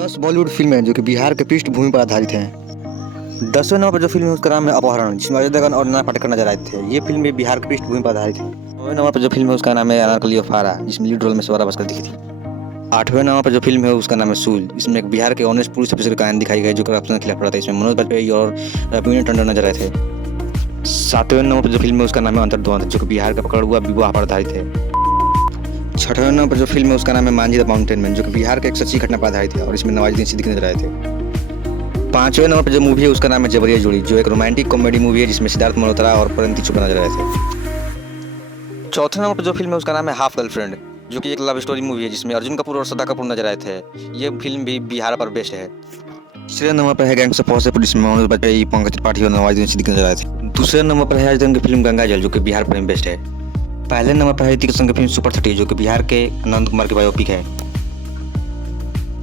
10 बॉलीवुड फिल्में जो कि बिहार के पृष्ठभूमि पर आधारित हैं। 10वें नंबर पर जो फिल्म है उसका नाम है अपहरण, जिसमें अजय देवगन और नाना पाटेकर नजर आए थे। ये फिल्म भी बिहार की पृष्ठभूमि पर आधारित है। 9वें नंबर पर जो फिल्म है उसका नाम है अनारकली और फारा, जिसमें लीड रोल में स्वरा भास्कर दिखी थी। 8वें नंबर पर जो फिल्म है उसका नाम है सूल, इसमें एक बिहार के ऑनेस्ट पुलिस ऑफिसर की कहानी दिखाई गई जो करप्शन के खिलाफ लड़ा था। इसमें मनोज बाजपेयी और रवीना टंडन नजर आए थे। 7वें नंबर पर जो फिल्म है उसका नाम है अंतर्द्वंद, जो कि बिहार का पकड़ हुआ विवाह पर आधारित है। 6वें नंबर पर जो फिल्म है उसका नाम है मांझी द माउंटेन मैन, जो कि बिहार के एक सच्ची घटना पर आधारित है और इसमें नवाजुद्दीन सिद्दीकी नजर आए थे। 5वें नंबर पर जो मूवी है उसका नाम है जबरिया जोड़ी, जो एक रोमांटिक कॉमेडी मूवी है जिसमें सिद्धार्थ मल्होत्रा और परिणीति चोपड़ा नजर आए थे। 4थे नंबर पर जो फिल्म है उसका नाम है हाफ गर्लफ्रेंड, जो कि एक लव स्टोरी मूवी है जिसमें अर्जुन कपूर और श्रद्धा कपूर नजर आए थे। ये फिल्म भी बिहार पर बेस्ड है। तीसरे नंबर पर है गैंग्स ऑफ वासेपुर, जिसमें मनोज बाजपेयी, पंकज त्रिपाठी और नवाजुद्दीन सिद्दीकी नजर आए थे। दूसरे नंबर पर है अजय देवगन की फिल्म गंगा जल, जो कि बिहार पर बेस्ड है। पहले नंबर पर है ऋतिक रोशन की फिल्म सुपर 30, जो कि बिहार के नंद कुमार की बायोपिक है।